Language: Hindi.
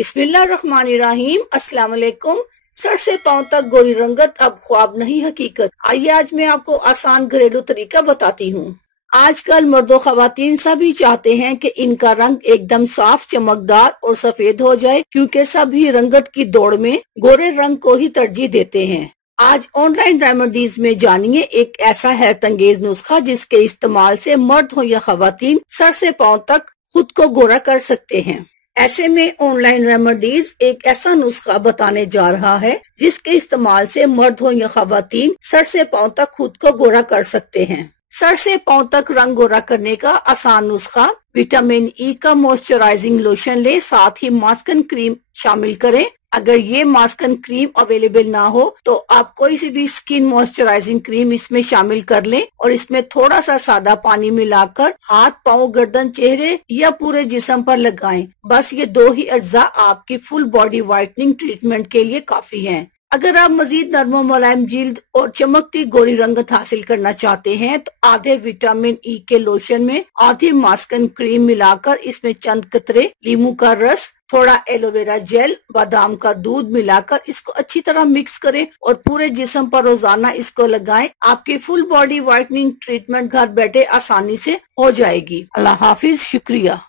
बिस्मिल्लाहिर्रहमानिर्रहीम। अस्सलाम वालेकुम। सर से पांव तक गोरी रंगत अब ख्वाब नहीं हकीकत। आइए आज मैं आपको आसान घरेलू तरीका बताती हूँ। आजकल मर्दो खवातीन सभी चाहते हैं कि इनका रंग एकदम साफ, चमकदार और सफेद हो जाए, क्योंकि सभी रंगत की दौड़ में गोरे रंग को ही तरजीह देते हैं। आज ऑनलाइन रेमेडीज में जानिए एक ऐसा हैरत अंगेज नुस्खा जिसके इस्तेमाल से मर्द हो या खवातीन सर से पांव तक खुद को गोरा कर सकते हैं। ऐसे में ऑनलाइन रेमेडीज एक ऐसा नुस्खा बताने जा रहा है जिसके इस्तेमाल से मर्द हो या खवातीन सर से पांव तक खुद को गोरा कर सकते हैं। सर से पांव तक रंग गोरा करने का आसान नुस्खा: विटामिन ई का मॉइस्चराइजिंग लोशन लें, साथ ही मास्कन क्रीम शामिल करें। अगर ये मास्कन क्रीम अवेलेबल ना हो तो आप कोई सी भी स्किन मॉइस्चराइजिंग क्रीम इसमें शामिल कर लें और इसमें थोड़ा सा सादा पानी मिलाकर हाथ, पाँव, गर्दन, चेहरे या पूरे जिस्म पर लगाएं। बस ये दो ही अज्जा आपकी फुल बॉडी व्हाइटनिंग ट्रीटमेंट के लिए काफी हैं। अगर आप मजीद नर्म मुलायम जिल्द और चमकती गोरी रंगत हासिल करना चाहते हैं तो आधे विटामिन ई के लोशन में आधी मास्कन क्रीम मिलाकर इसमें चंद कतरे लीमू का रस, थोड़ा एलोवेरा जेल, बादाम का दूध मिलाकर इसको अच्छी तरह मिक्स करें और पूरे जिस्म पर रोजाना इसको लगाएं। आपकी फुल बॉडी व्हाइटनिंग ट्रीटमेंट घर बैठे आसानी से हो जाएगी। अल्लाह हाफिज, शुक्रिया।